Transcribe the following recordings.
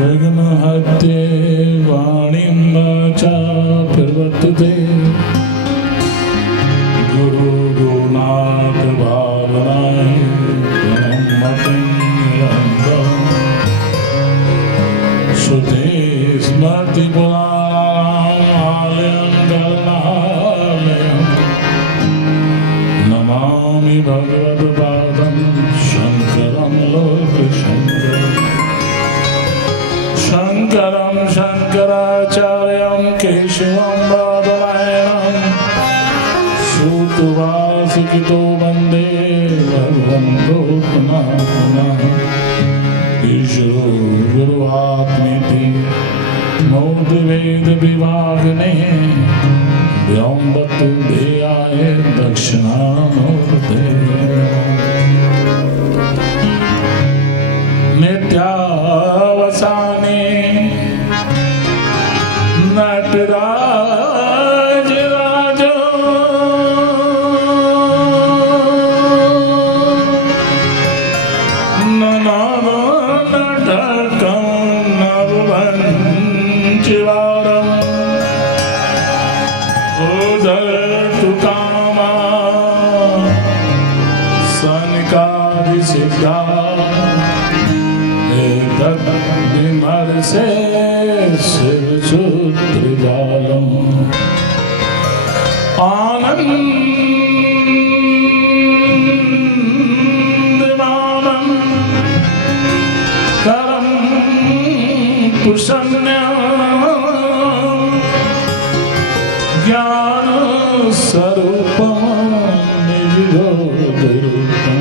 विघ्नहत्ये वाणीं वाचा प्रवर्तते गुरु गुरुनाथ भावनाय मतिं निरन्तरं श्रुते स्मृति पुराणालयं करुणालयं नमामि भगवत्पादं शङ्करं लोकशङ्करम् शङ्करं शङ्कराचार्यं केशवं बादरायणं श्रुतवासितो वन्दे भगवन्तो पुनः पुनः ईश्वरो गुरुरात्मेति मूर्तिभेदविभागिने व्योमवत् देहाय दक्षिणामूर्ते नित्यावसाने नटराज राजो नटकं नववञ्चिवारम् उदरतु कामा सनकादिसिद्धा विमर्शे शिवसूत्रजालम् आनन्दमानं करं कुशन्यं ज्ञानस्वरूपं निजोदरूपं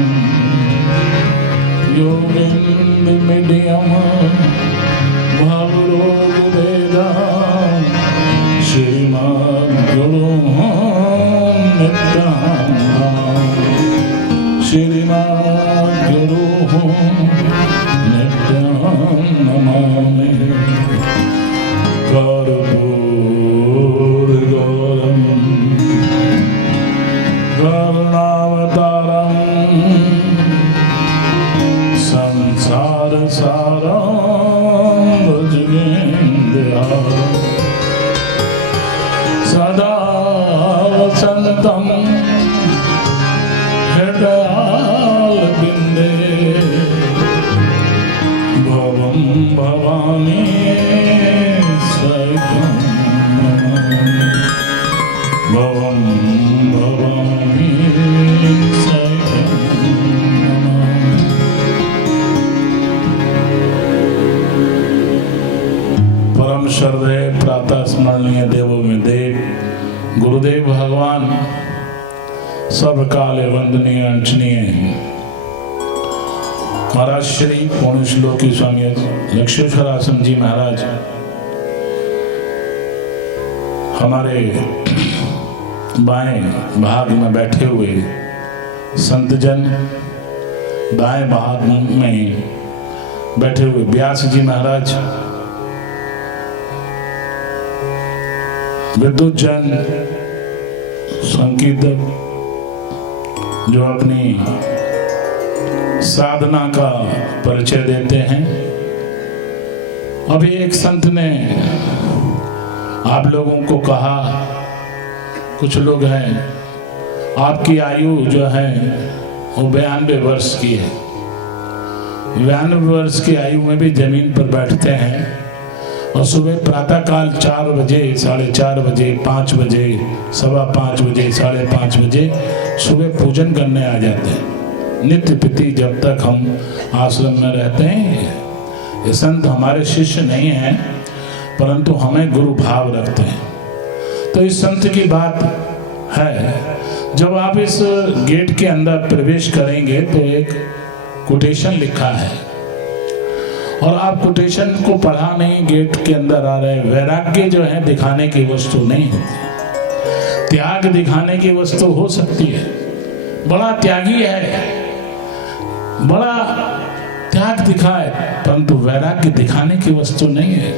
योगिन्द्रमिडियम् भवरोगवेदां श्रीमद्गुरुः नित्यानन्दं श्रीमद्गुरुः नित्यां नमामि कर्पूरगौरं करुणावतारं संसारसारं सदा वसन्तं हृदयारविन्दे भवं भवानी सहितं भवं भवानी सहितं परम श्रद्धेय प्रातः स्मरणीय देवों में देव गुरुदेव भगवान सर्वकाल वंदनीय अंचनीय महाराज श्री पूर्ण श्लोकी स्वामी लक्ष्मेश्वर आश्रम जी महाराज हमारे बाएं भाग में बैठे हुए संतजन, दाएं भाग में बैठे हुए व्यास जी महाराज, विद्युत जन, संकीर्तक जो अपनी साधना का परिचय देते हैं। अभी एक संत ने आप लोगों को कहा, कुछ लोग हैं आपकी आयु जो है वो 92 वर्ष की है। 92 वर्ष की आयु में भी जमीन पर बैठते हैं और सुबह प्रातःकाल 4 बजे, 4:30 बजे, 5 बजे, 5:15 बजे, 5:30 बजे सुबह पूजन करने आ जाते हैं। नित्य प्रति जब तक हम आश्रम में रहते हैं, ये संत हमारे शिष्य नहीं हैं परंतु हमें गुरु भाव रखते हैं। तो इस संत की बात है, जब आप इस गेट के अंदर प्रवेश करेंगे तो एक कोटेशन लिखा है और आप कोटेशन को पढ़ा नहीं, गेट के अंदर आ रहे। वैराग्य जो है दिखाने की वस्तु नहीं होती, त्याग दिखाने की वस्तु हो सकती है। बड़ा त्यागी है, बड़ा त्याग दिखाए परंतु वैराग्य दिखाने की वस्तु नहीं है।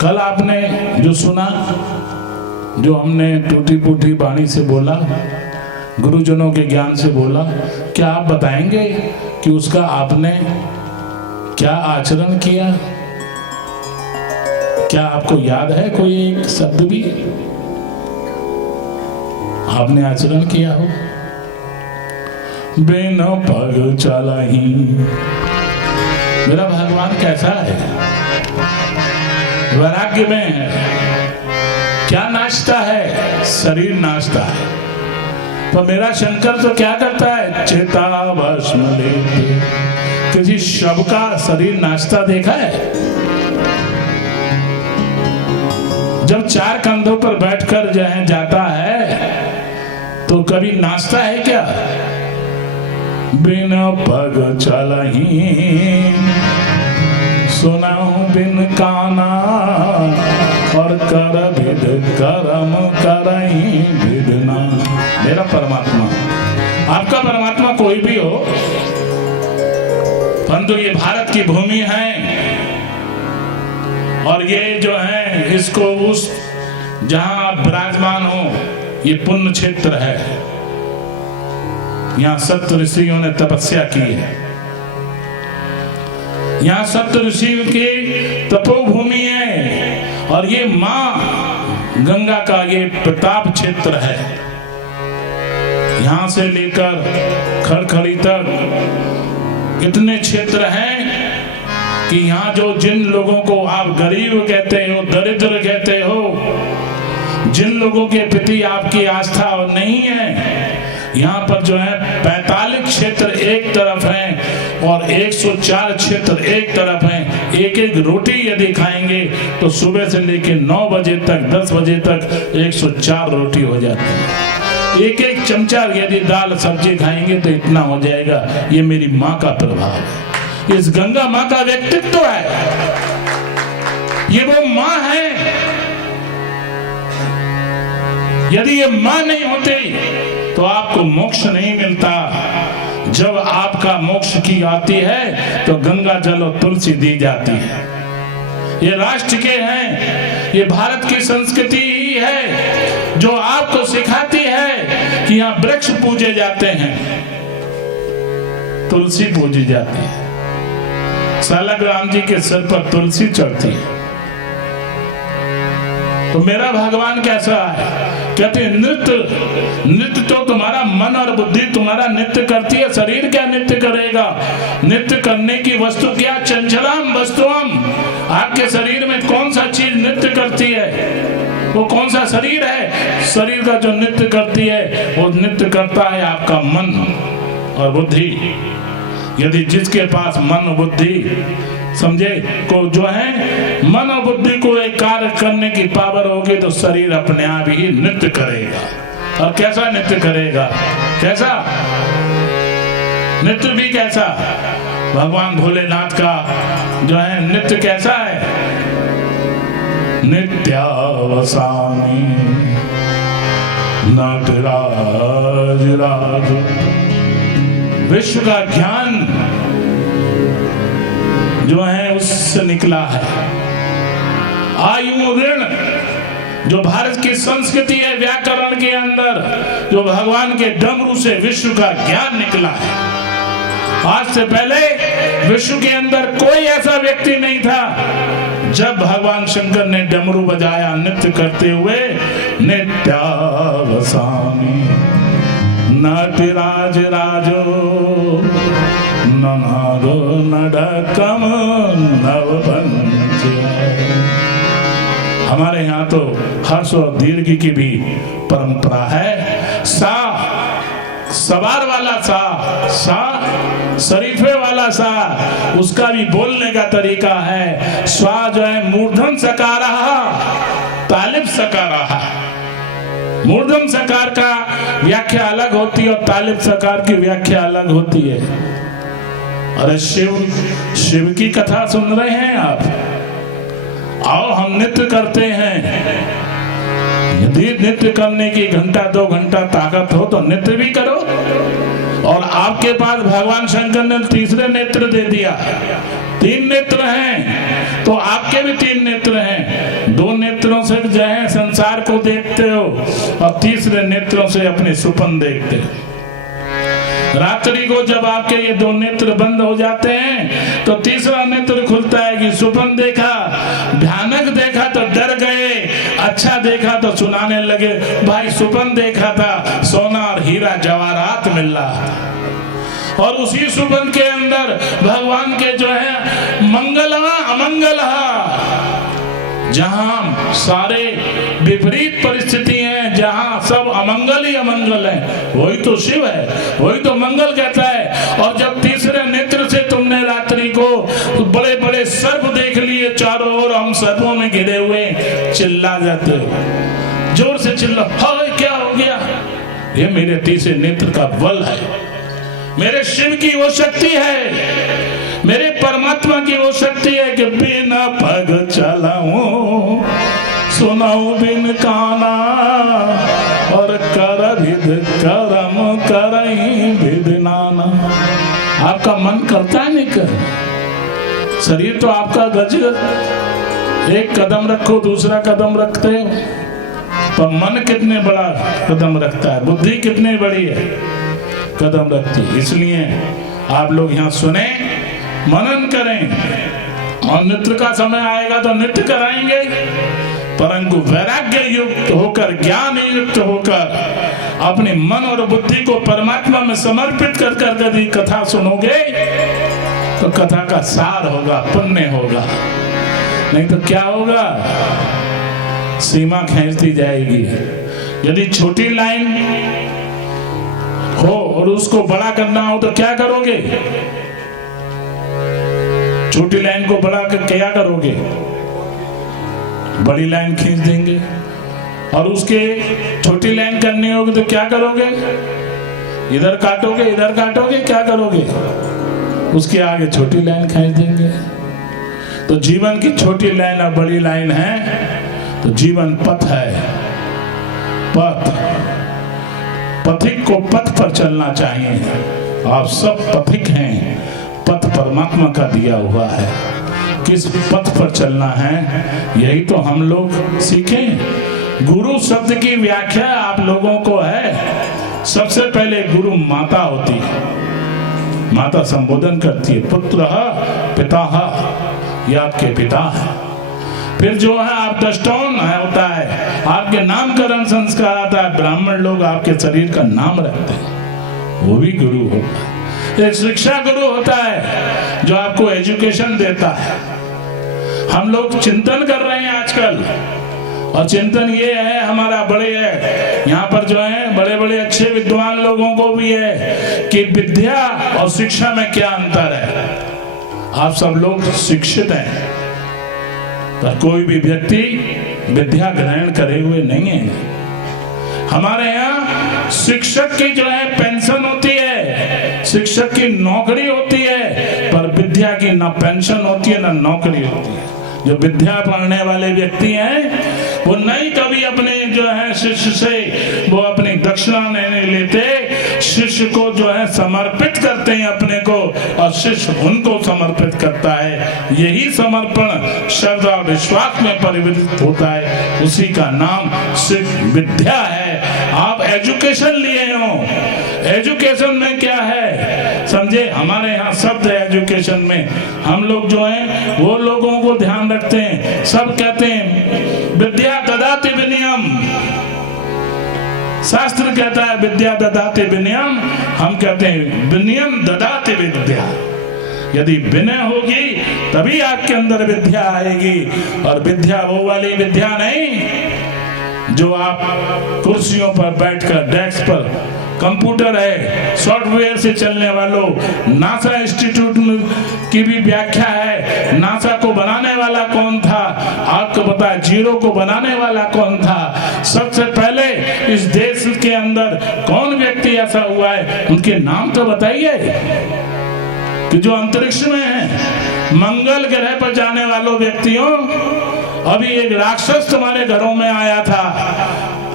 कल आपने जो सुना, जो हमने टूटी फूटी वाणी से बोला गुरुजनों के ज्ञान से बोला, क्या आप बताएंगे कि उसका आपने क्या आचरण किया? क्या आपको याद है कोई एक शब्द भी आपने आचरण किया हो? बिना पग चलहि। मेरा भगवान कैसा है? वैराग्य में है। क्या नाचता है? शरीर नाचता है। तो मेरा शंकर तो क्या करता है? चिताभस्म लेते। किसी शव का शरीर नाचता देखा है? जब चार कंधों पर बैठकर जो है जाता है तो कभी नाचता है क्या? बिना पग चलहि सुनहु बिन काना और कर विद करम करहि विदना। मेरा परमात्मा, आपका परमात्मा कोई भी हो, परंतु ये भारत की भूमि है और ये जो है इसको उस जहां आप विराजमान हो ये पुण्य क्षेत्र है। यहाँ सप्त ऋषियों ने तपस्या की है। यहाँ सप्त ऋषियों की तपोभूमि है और ये मां गंगा का ये प्रताप क्षेत्र है। यहाँ से लेकर खड़खड़ी तक इतने क्षेत्र हैं कि यहाँ जो जिन लोगों को आप गरीब कहते हो, दरिद्र कहते हो, जिन लोगों के प्रति आपकी आस्था नहीं है, यहाँ पर जो है 45 क्षेत्र एक तरफ हैं और 104 क्षेत्र एक तरफ हैं। एक एक रोटी यदि खाएंगे तो सुबह से लेकर 9 बजे तक 10 बजे तक 104 रोटी हो जाती है। एक एक चमचा यदि दाल सब्जी खाएंगे तो इतना हो जाएगा। ये मेरी माँ का प्रभाव है, इस गंगा माँ का व्यक्तित्व है। ये वो माँ है। यदि ये माँ नहीं होती तो आपको मोक्ष नहीं मिलता। जब आपका मोक्ष की आती है तो गंगा जल और तुलसी दी जाती है। ये राष्ट्र के हैं, ये भारत की संस्कृति ही है जो आपको सिखाती है कि यहाँ वृक्ष पूजे जाते हैं, तुलसी पूजी जाती है। सालग्राम जी के सिर पर तुलसी चढ़ती है। तो मेरा भगवान कैसा है? कहते नृत्य तो तुम्हारा मन और बुद्धि तुम्हारा नृत्य करती है, शरीर क्या नृत्य करेगा? नृत्य करने की वस्तु क्या? चंचलाम वस्तुअम। आपके शरीर में कौन सा चीज नृत्य करती है? वो कौन सा शरीर है? शरीर का जो नृत्य करती है वो नृत्य करता है आपका मन और बुद्धि। यदि जिसके पास मन बुद्धि समझे को जो है मन और बुद्धि को एक कार्य करने की पावर होगी तो शरीर अपने आप ही नृत्य करेगा। और कैसा नृत्य करेगा? कैसा नृत्य भी कैसा? भगवान भोलेनाथ का जो है नृत्य कैसा है? नित्यावसानी नटराज राज। विश्व का ज्ञान जो है उससे निकला है। आयु ऋण जो भारत की संस्कृति है, व्याकरण के अंदर जो भगवान के डमरू से विश्व का ज्ञान निकला है। आज से पहले विश्व के अंदर कोई ऐसा व्यक्ति नहीं था। जब भगवान शंकर ने डमरू बजाया नृत्य करते हुए, नित्यावसानी नटराज राजो ननादो नडकम नवपंच। हमारे यहाँ तो हर्ष और दीर्घ की भी परंपरा है। सा सवार वाला सा शरीफे वाला सा, उसका भी बोलने का तरीका है। स्वा जो है मूर्धन सकार, तालिब सकार। मूर्धन सकार का व्याख्या अलग होती है और तालिब सकार की व्याख्या अलग होती है। अरे शिव की कथा सुन रहे हैं आप? आओ हम नृत्य करते हैं। यदि नृत्य करने की घंटा 2 घंटा ताकत हो तो नृत्य भी करो। और आपके पास भगवान शंकर ने तीसरे नेत्र दे दिया। 3 नेत्र हैं तो आपके भी 3 नेत्र हैं। 2 नेत्रों से जो है संसार विचार को देखते हो और तीसरे नेत्रों से अपने सुपन देखते हो। रात्रि को जब आपके ये दो नेत्र बंद हो जाते हैं तो तीसरा नेत्र खुलता है कि सुपन देखा, भयानक देखा तो डर गए, अच्छा देखा तो सुनाने लगे भाई सुपन देखा था सोना और हीरा जवाहरात मिल रहा था। और उसी सुपन के अंदर भगवान के जो है मंगल अमंगल, जहां सारे विपरीत परिस्थिति हैं, जहां सब अमंगल ही अमंगल है, वही तो शिव है, वही तो मंगल कहता है। और जब तीसरे नेत्र से तुमने रात्रि को बड़े बड़े सर्प देख लिए चारों ओर, हम सर्पों में घिरे हुए, चिल्ला जाते हो, जोर से चिल्ला, हाय क्या हो गया? ये मेरे तीसरे नेत्र का बल है, मेरे शिव की वो शक्ति है, मेरे परमात्मा की वो शक्ति है कि बिना पग चलाऊं, सुनाऊं बिन काना, और कर विध करम करई विध नाना। आपका मन करता है नहीं कर, शरीर तो आपका गज, एक कदम रखो दूसरा कदम रखते हो, पर मन कितने बड़ा कदम रखता है, बुद्धि कितनी बड़ी है कदम रखती है। इसलिए आप लोग यहाँ सुने, मनन करें, और नृत्य का समय आएगा तो नृत्य कराएंगे, परंतु वैराग्य युक्त होकर, ज्ञान युक्त होकर अपने मन और बुद्धि को परमात्मा में समर्पित कर कर यदि कथा सुनोगे तो कथा का सार होगा, पुण्य होगा। नहीं तो क्या होगा, सीमा खींचती जाएगी। यदि छोटी लाइन हो और उसको बड़ा करना हो तो क्या करोगे? छोटी लाइन को बड़ा कर क्या करोगे? बड़ी लाइन खींच देंगे। और उसके छोटी लाइन करनी होगी तो क्या करोगे? इधर काटोगे, इधर काटोगे, क्या करोगे? उसके आगे छोटी लाइन खींच देंगे। तो जीवन की छोटी लाइन और बड़ी लाइन है तो जीवन पथ है, पथ, पथिक को पथ पर चलना चाहिए। आप सब पथिक हैं, पथ परमात्मा का दिया हुआ है, किस पथ पर चलना है यही तो हम लोग सीखें। गुरु शब्द की व्याख्या आप लोगों को है, सबसे पहले गुरु माता होती है, माता संबोधन करती है, पुत्र पिता, ये आपके पिता है। फिर जो है आप दष्टौन होता है, आपके नामकरण संस्कार आता है, ब्राह्मण लोग आपके शरीर का नाम रखते हैं, वो भी गुरु होता है। एक शिक्षा गुरु होता है जो आपको एजुकेशन देता है। हम लोग चिंतन कर रहे हैं आजकल, और चिंतन ये है हमारा बड़े है यहाँ पर जो है बड़े बड़े अच्छे विद्वान लोगों को भी है कि विद्या और शिक्षा में क्या अंतर है। आप सब लोग शिक्षित हैं, पर कोई भी व्यक्ति विद्या ग्रहण करे हुए नहीं है। हमारे यहाँ शिक्षक की जो है पेंशन होती है, शिक्षक की नौकरी होती है, पर विद्या की ना पेंशन होती है ना नौकरी होती है। जो विद्या पढ़ने वाले व्यक्ति हैं वो नहीं कभी अपने जो है शिष्य से वो अपनी दक्षिणा नहीं लेते, शिष्य को जो है समर्पित करते हैं अपने को, और शिष्य उनको समर्पित करता है। यही समर्पण श्रद्धा विश्वास में परिवर्तित होता है, उसी का नाम विद्या है। आप एजुकेशन लिए हो, एजुकेशन में क्या है समझे, हमारे यहाँ शब्द है एजुकेशन में, हम लोग जो हैं वो लोगों को ध्यान रखते हैं। सब कहते हैं विद्या ददाति विनयम, शास्त्र कहता है विद्या ददाति विनयम, हम कहते हैं विनयम ददाति विद्या। यदि विनय होगी तभी आपके अंदर विद्या आएगी, और विद्या वो वाली विद्या नहीं जो आप कुर्सियों पर बैठकर, डेस्क पर, कंप्यूटर है सॉफ्टवेयर से चलने वालों, नासा इंस्टीट्यूट की भी व्याख्या है। नासा को बनाने वाला कौन था आपको पता है? जीरो को बनाने वाला कौन था? सबसे पहले इस देश के अंदर कौन व्यक्ति ऐसा हुआ है, उनके नाम तो बताइए कि जो अंतरिक्ष में है, मंगल ग्रह पर जाने वालों व्यक्तियों। अभी एक राक्षस तुम्हारे घरों में आया था,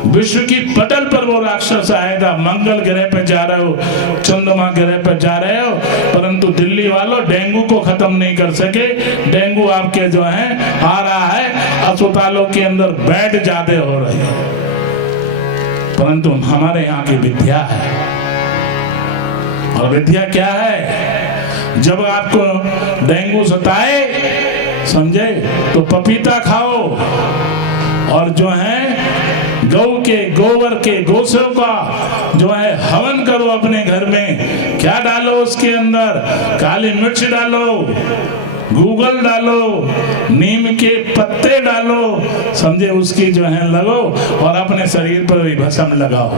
विश्व की पटल पर वो राक्षस आएगा। मंगल ग्रह पे जा रहे हो, चंद्रमा ग्रह पे जा रहे हो, परंतु दिल्ली वालों डेंगू को खत्म नहीं कर सके। डेंगू आपके जो है आ रहा है, अस्पतालों के अंदर बेड ज्यादा हो रहे हैं, परंतु हमारे यहाँ की विद्या है। और विद्या क्या है? जब आपको डेंगू सताए, समझे, तो पपीता खाओ और जो है गौ के गोबर के गोसों का जो है हवन करो अपने घर में। क्या डालो उसके अंदर? काली मिर्च डालो, गूगल डालो, नीम के पत्ते डालो, समझे, उसकी जो है लगो और अपने शरीर पर भी भस्म लगाओ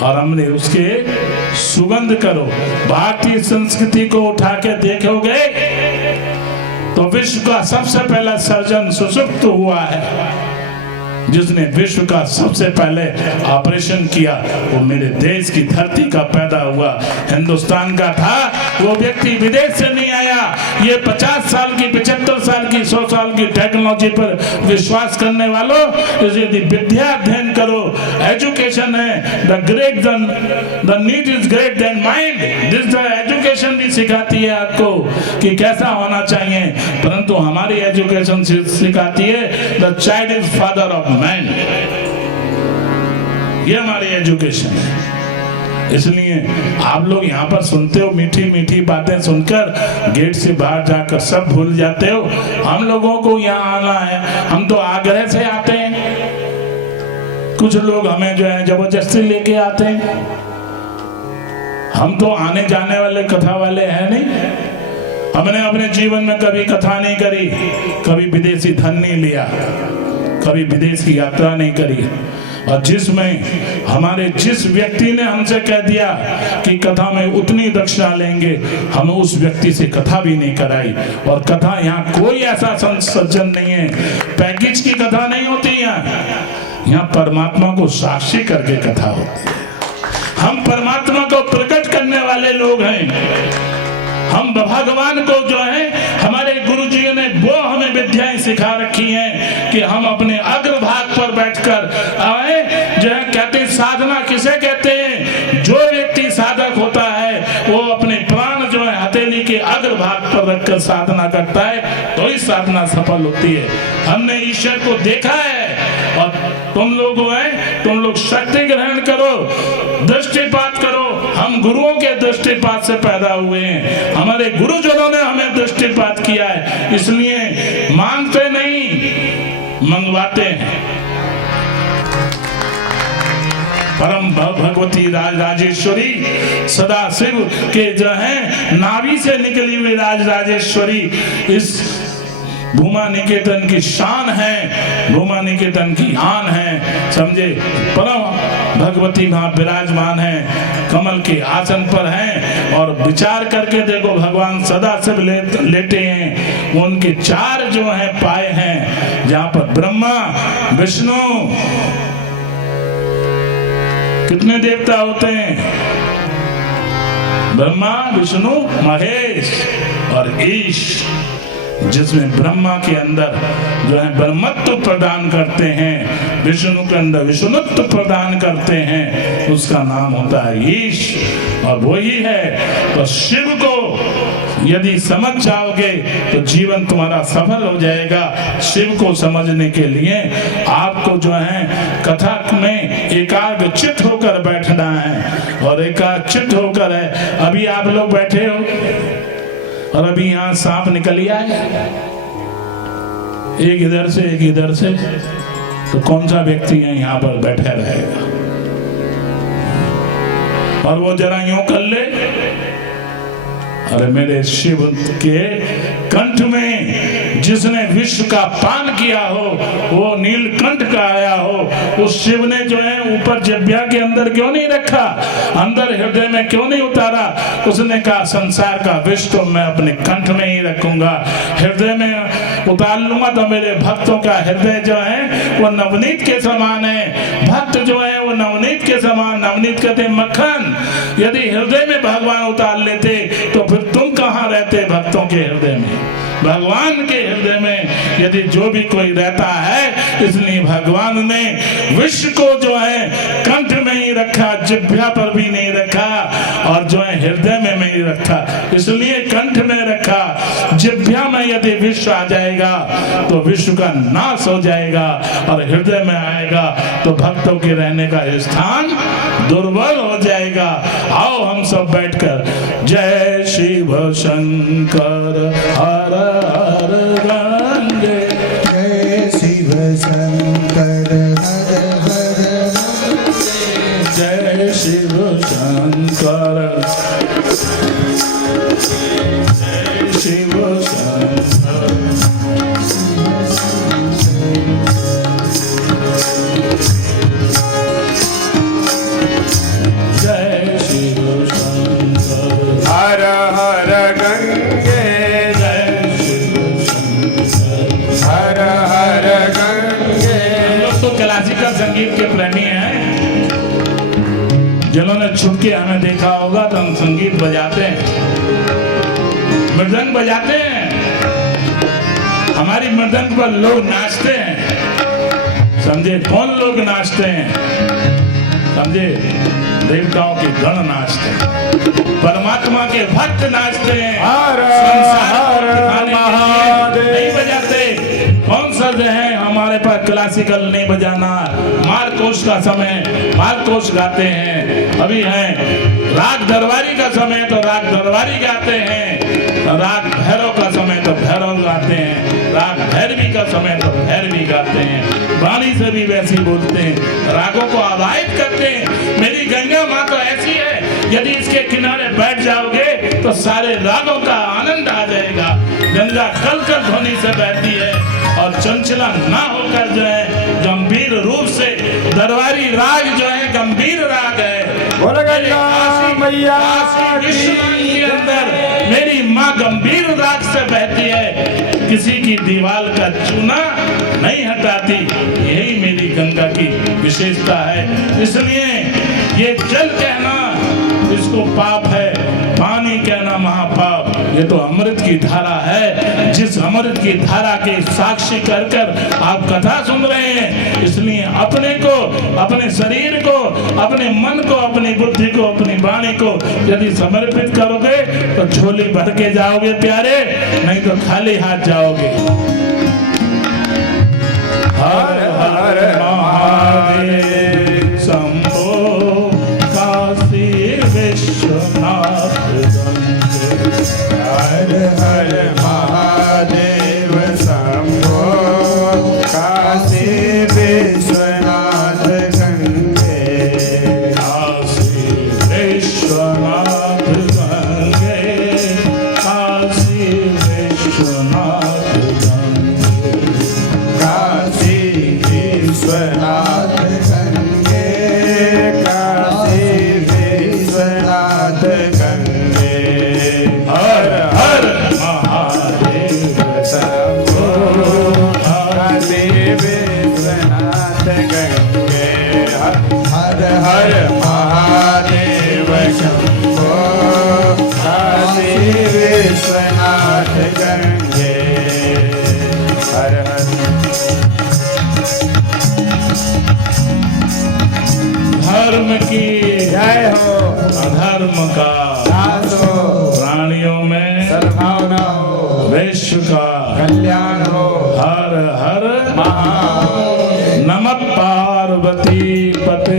और हमने उसके सुगंध करो। भारतीय संस्कृति को उठा के देखोगे तो विश्व का सबसे पहला सर्जन सुषुप्त हुआ है। जिसने विश्व का सबसे पहले ऑपरेशन किया वो मेरे देश की धरती का पैदा हुआ हिंदुस्तान का था। वो व्यक्ति विदेश से नहीं आया। ये 50 साल की, 75 साल की, 100 साल की टेक्नोलॉजी पर विश्वास करने वालों, यदि विद्या अध्ययन करो, एजुकेशन है, the need is great then mind. This the education भी सिखाती है आपको कि कैसा होना चाहिए, परंतु हमारी एजुकेशन सिखाती है the child is father of man. ये हमारी एजुकेशन है। इसलिए आप लोग यहाँ पर सुनते हो, मीठी मीठी बातें सुनकर गेट से बाहर जाकर सब भूल जाते हो। हम लोगों को यहाँ आना है, हम तो आग्रह से आते हैं। कुछ लोग हमें जो है जबरदस्ती लेके आते हैं। हम तो आने जाने वाले कथा वाले हैं नहीं। हमने अपने जीवन में कभी कथा नहीं करी, कभी विदेशी धन नहीं लिया, कभी विदेश की यात्रा नहीं करी। और जिसमें हमारे जिस व्यक्ति ने हमसे कह दिया कि कथा में उतनी दक्षिणा लेंगे, हम उस व्यक्ति से कथा भी नहीं कराई। और कथा यहाँ कोई ऐसा सज्जन नहीं है, पैकेज की कथा नहीं होती यहाँ परमात्मा को साक्षी करके कथा होती है। हम परमात्मा को प्रकट करने वाले लोग हैं। हम भगवान को जो है हमारे गुरुजी ने वो हमें विद्याएं सिखा रखी हैं कि हम अपने अग्रभाग पर बैठकर आए जो है। कहते साधना किसे कहते हैं? जो व्यक्ति साधक होता है वो अपने प्राण जो है हथेली के अग्रभाग पर रखकर साधना करता है, तो ही साधना सफल होती है। हमने ईश्वर को देखा है। और तुम लोग शक्ति ग्रहण करो, दृष्टिपात करो। हम गुरुओं के दृष्टिपात से पैदा हुए हैं। हमारे गुरुजनों ने हमें दृष्टिपात किया है, इसलिए मांगते नहीं, मंगवाते हैं। परम भगवती राजेश्वरी सदा शिव के जो है नाभि से निकली हुई राजेश्वरी इस भूमा निकेतन की शान है, भूमा निकेतन की आन है। समझे, परम भगवती वहां विराजमान है, कमल के आसन पर हैं। और विचार करके देखो, भगवान सदा शिव लेटे हैं। उनके 4 जो है पाए हैं, जहां पर ब्रह्मा, विष्णु, कितने देवता होते हैं? ब्रह्मा, विष्णु, महेश और ईश। जिसमें ब्रह्मा के अंदर जो है ब्रह्मत्व प्रदान करते हैं, विष्णु के अंदर विष्णुत्व प्रदान करते हैं, उसका नाम होता है ईश। और वही है। तो शिव को यदि समझ जाओगे तो जीवन तुम्हारा सफल हो जाएगा। शिव को समझने के लिए आपको जो है कथा में एकाग्रचित्त होकर बैठना है। और एकाग्रचित्त होकर है, अभी आप लोग बैठे हो और अभी यहाँ सांप निकल आए, एक इधर से एक इधर से, तो कौन सा व्यक्ति है यहाँ पर बैठा रहेगा? और वो जरा यूं कर ले, अरे मेरे शिव के कंठ में जिसने विश्व का पान किया हो, वो नीलकंठ का आया हो, उस शिव ने जो है ऊपर जिह्वा के अंदर क्यों नहीं रखा, अंदर हृदय में क्यों नहीं उतारा? उसने कहा संसार का विष तो मैं अपने कंठ में ही रखूंगा, हृदय में उतार लूंगा। तो मेरे भक्तों का हृदय जो है वो नवनीत के समान है। भक्त जो है वो नवनीत के समान, नवनीत कहते मक्खन। यदि हृदय में भगवान उतार लेते तो फिर तुम कहाँ रहते भक्तों के हृदय में? भगवान के हृदय में यदि जो भी कोई रहता है, इसलिए भगवान ने विश्व को जो है कंठ में ही रखा, जिह्वा पर भी नहीं रखा और जो है हृदय में नहीं रखा। इसलिए कंठ में रखा। जिह्वा में यदि विश्व आ जाएगा तो विश्व का नाश हो जाएगा, और हृदय में आएगा तो भक्तों के रहने का स्थान दुर्बल हो जाएगा। आओ हम सब बैठकर जय शिव शंकर हर हर गंगे, जय शिव शंकर हर हर, जय शिव शंकर, जय शिव शंकर, जय शिव शंकर हर हर गंगे, जय शिव शंकर। हर हर गंगे। हम लोग तो क्लासिकल संगीत के प्रेमी हैं। जिन्होंने छुप के हमें देखा होगा तो हम संगीत बजाते हैं, मृदंग बजाते हैं, हमारी मृदंग पर लोग नाचते हैं। समझे? कौन लोग नाचते हैं? समझे? देवताओं के गण नाचते हैं, परमात्मा के भक्त नाचते हैं। हर संसार को हर दिखाने के लिए महादेव। नहीं बजाते। कौन सा जो है हमारे पास क्लासिकल नहीं बजाना, मारकोश का समय मारकोश गाते हैं। अभी है राग दरबारी का समय तो राग दरबारी गाते हैं, राग भैरव का समय तो भैरव गाते हैं, राग भैरवी का समय तो भैरवी गाते हैं। वाणी से भी वैसे ही बोलते हैं, रागों को आवाहित करते हैं। मेरी गंगा माँ तो ऐसी है, यदि इसके किनारे बैठ जाओगे तो सारे रागों का आनंद आ जाएगा। गंगा कल ध्वनि से बहती है और चंचला ना होकर जो है गंभीर रूप से, दरबारी राग जो है गंभीर राग है। बोल गंगा मैया काशी विश्वनाथ के अंदर मेरी माँ गंभीर राग से बहती है, किसी की दीवार का चूना नहीं हटाती। यही मेरी गंगा की विशेषता है। इसलिए ये जल कहना इसको पाप है, पानी कहना महापाप। ये तो अमृत की धारा है, जिस अमृत की धारा के साक्षी कर कर आप कथा सुन रहे हैं। इसलिए अपने को, अपने शरीर को, अपने मन को, अपनी बुद्धि को, अपनी वाणी को यदि समर्पित करोगे तो झोली भर के जाओगे प्यारे, नहीं तो खाली हाथ जाओगे। हर हर महादेव शंभो काशी विश्वनाथ गंगे, हर हर महादेव शंभो काशी विश्वनाथ गंगे, काशी विश्वनाथ गंगे, काशी विश्वनाथ गंगे, काशी विश्वनाथ गंगे, काशी विश्वनाथ गंगे। हर हर महादेव शंभो काशी विश्वनाथ गंगे, हर हर महादेव शंभो काशी विश्वनाथ गंगे, हर हर। धर्म की जय हो, अधर्म का नाश हो, प्राणियों में सद्भावना हो, विश्व का कल्याण हो। हर हर महादेव नमः पार्वती पते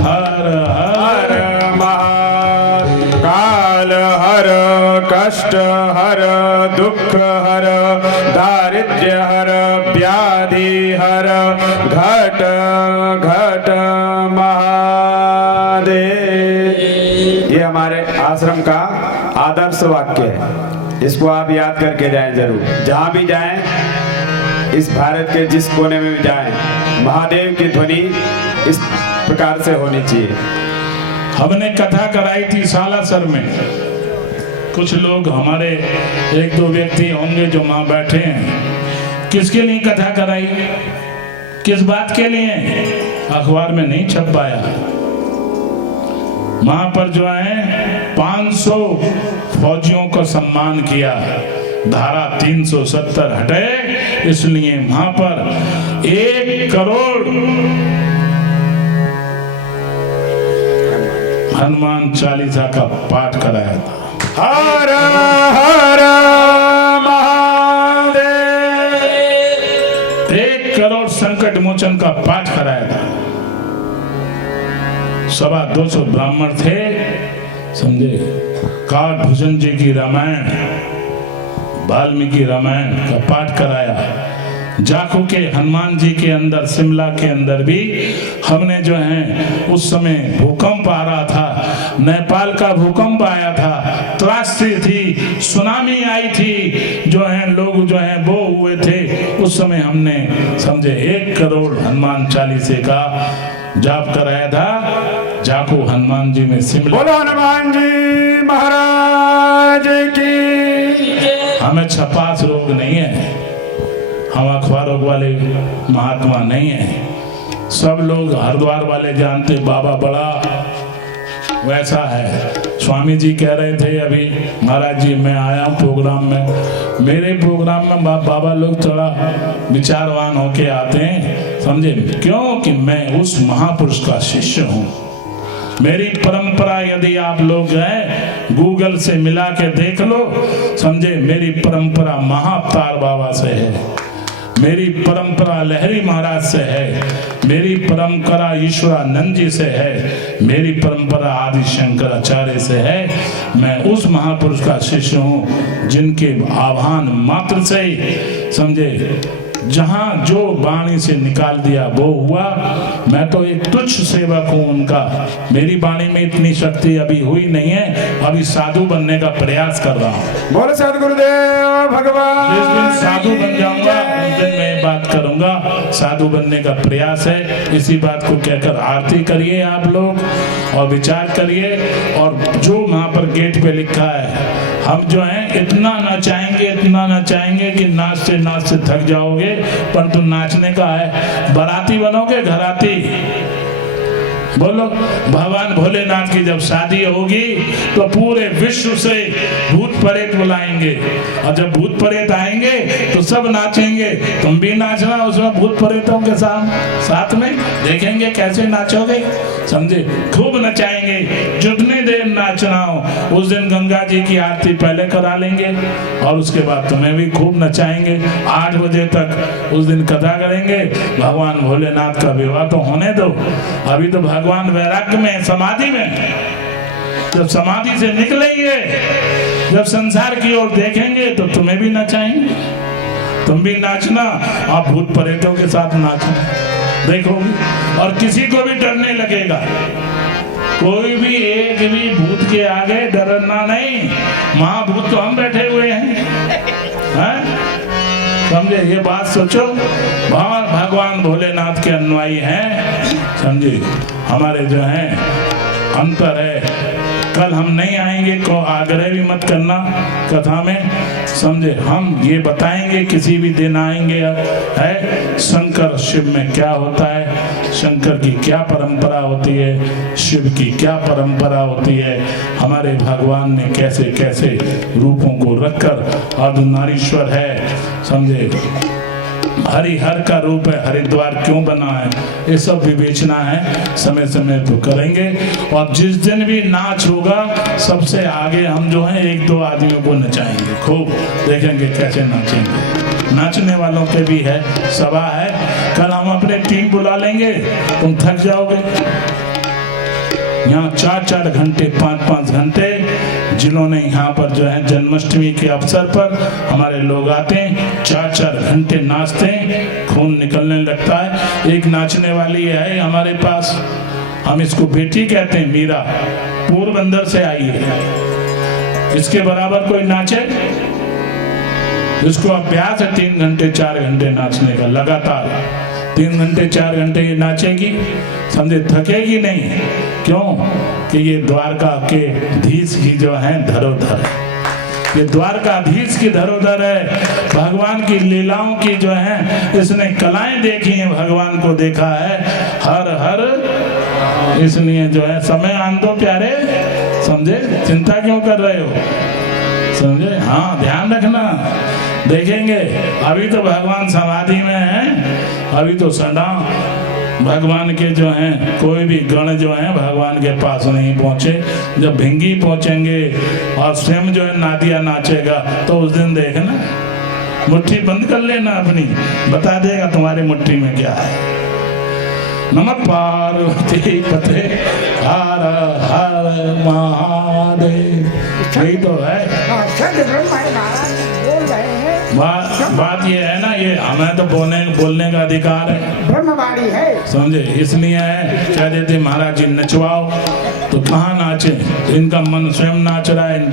हर हर हर महाकाल हर, कष्ट हर, दुख हर, दारिद्र्य हर, व्याधि हर, घट घट महादेव। ये हमारे आश्रम का आदर्श वाक्य है, इसको आप याद करके जाएं जरूर। जहां भी जाएं, इस भारत के जिस कोने में भी जाएं, महादेव की ध्वनि इस प्रकार से होनी चाहिए। हमने कथा कराई थी सालासर में। कुछ लोग हमारे एक दो व्यक्ति होंगे जो वहां बैठे हैं। किसके लिए कथा कराई, किस बात के लिए? अखबार में नहीं छप पाया। वहां पर जो है 500 फौजियों को सम्मान किया, धारा 370 हटे, इसलिए वहां पर 1 करोड़ हनुमान चालीसा का पाठ कराया था। हर हर महादेव। 1 करोड़ संकट मोचन का पाठ कराया था। 225 ब्राह्मण थे, समझे। काकभूषण जी की रामायण, वाल्मीकि रामायण का पाठ कराया। जाखू के हनुमान जी के अंदर, शिमला के अंदर भी हमने जो है उस समय भूकंप आ रहा था, नेपाल का भूकंप आया था, त्रासदी थी, सुनामी आई थी, जो है लोग जो है वो हुए थे। उस समय हमने समझे 1 करोड़ हनुमान चालीसे का जाप कराया था। जाखू हनुमान जी में शिमला। बोलो हनुमान जी महाराज की। हमें छपास रोग नहीं है, हम अखबारों वाले महात्मा नहीं है। सब लोग हरिद्वार वाले जानते बाबा बड़ा वैसा है। स्वामी जी कह रहे थे अभी, महाराज जी मैं आया हूँ प्रोग्राम में, मेरे प्रोग्राम में बाबा लोग थोड़ा विचारवान होके आते हैं, समझे। क्यों कि मैं उस महापुरुष का शिष्य हूँ। मेरी परंपरा यदि आप लोग हैं गूगल से मिला के देख लो, समझे। मेरी परंपरा महाअवतार बाबा से है, मेरी परंपरा लहरी महाराज से है, मेरी परंपरा ईश्वरानंद जी से है, मेरी परंपरा आदि शंकराचार्य से है। मैं उस महापुरुष का शिष्य हूँ जिनके आह्वान मात्र से, समझे, जहां जो वाणी से निकाल दिया वो हुआ। मैं तो एक तुच्छ सेवक हूं उनका, मेरी वाणी में इतनी शक्ति अभी हुई नहीं है, अभी साधु बनने का प्रयास कर रहा हूं। बोलो सद्गुरुदेव भगवान। जिस दिन साधु बन जाऊंगा उस दिन मैं बात करूंगा, साधु बनने का प्रयास है। इसी बात को कहकर आरती करिए आप लोग और विचार करिए। और जो वहां पर गेट पे लिखा है, हम जो है इतना नचाएंगे, इतना नचाएंगे कि नाचते नाचते थक जाओगे, परंतु नाचने का है, बाराती बनोगे घराती। बोलो भगवान भोलेनाथ की जब शादी होगी तो पूरे विश्व से भूत प्रेत बुलाएंगे, और जब भूत प्रेत आएंगे तो सब नाचेंगे। तुम भी नाचना उसमें भूत प्रेतों के साथ में, देखेंगे कैसे नाचोगे, समझे। खूब नचाएंगे, जितनी देर नाचना हो। उस दिन गंगा जी की आरती पहले करा लेंगे और उसके बाद तुम्हें भी खूब नचाएंगे। 8 बजे तक उस दिन कथा करेंगे। भगवान भोलेनाथ का विवाह तो होने दो, अभी तो भगवान वैराग्य में, समाधि में। जब समाधि से निकलेंगे, जब संसार की ओर देखेंगे तो तुम्हें भी नचाएंगे, तुम भी नाचना और भूत प्रेतों के साथ नाचना देखोगे। और किसी को भी डर नहीं लगेगा, कोई भी एक भी भूत के आगे डरना नहीं। महाभूत तो हम बैठे हुए हैं, समझे। ये बात सोचो, भगवान भोलेनाथ के अनुयायी हैं, समझे। हमारे जो है अंतर है। कल हम नहीं आएंगे को आग्रह भी मत करना कथा में, समझे। हम ये बताएंगे किसी भी दिन आएंगे है शंकर शिव में क्या होता है, शंकर की क्या परंपरा होती है, शिव की क्या परंपरा होती है, हमारे भगवान ने कैसे कैसे रूपों को रखकर अर्धनारीश्वर है, समझे। हरिहर का रूप है, हरिद्वार क्यों बना है, ये सब विवेचना है, समय समय पर करेंगे। और जिस दिन भी नाच होगा सबसे आगे हम जो है 1-2 आदमियों को नचाएंगे, खूब देखेंगे कैसे नाचेंगे। नाचने वालों के भी है सभा है, कल हम अपने टीम बुला लेंगे, तुम थक जाओगे। यहाँ 4-4 घंटे 5-5 घंटे जिन्होंने यहाँ पर जो है जन्माष्टमी के अवसर पर हमारे लोग आते हैं, 4-4 घंटे नाचते हैं, खून निकलने लगता है। एक नाचने वाली है हमारे पास, हम इसको बेटी कहते हैं, मीरा, पोरबंदर से आई है। इसके बराबर कोई नाचे, इसको अभ्यास है 3 घंटे 4 घंटे नाचने का लगातार। 3 घंटे 4 घंटे ये नाचेगी, समझे, थकेगी नहीं। क्यों कि ये द्वारका के धीश की जो है धरोधर है, ये द्वारकाधीश की धरोधर है। भगवान की लीलाओं की जो है इसने कलाएं देखी हैं, भगवान को देखा है। हर हर इसलिए जो है समय आन दो प्यारे, समझे, चिंता क्यों कर रहे हो, समझे। हाँ ध्यान रखना, देखेंगे। अभी तो भगवान समाधि में है, अभी तो सदा भगवान के जो हैं कोई भी गण जो हैं भगवान के पास नहीं पहुंचे। जब भिंगी पहुंचेंगे और स्वयं जो है नादिया नाचेगा तो उस दिन देखना, मुट्ठी बंद कर लेना अपनी, बता देगा तुम्हारी मुट्ठी में क्या है। नमः पार्वती पते हर हर महादेव। यही तो है बात ये है ना, ये हमें तो बोलने का अधिकार है, ब्रह्मवाणी है, समझे। इसलिए है कह देते महाराज जी नचवाओ, तो कहाँ नाचे, तो इनका मन स्वयं नाच रहा है।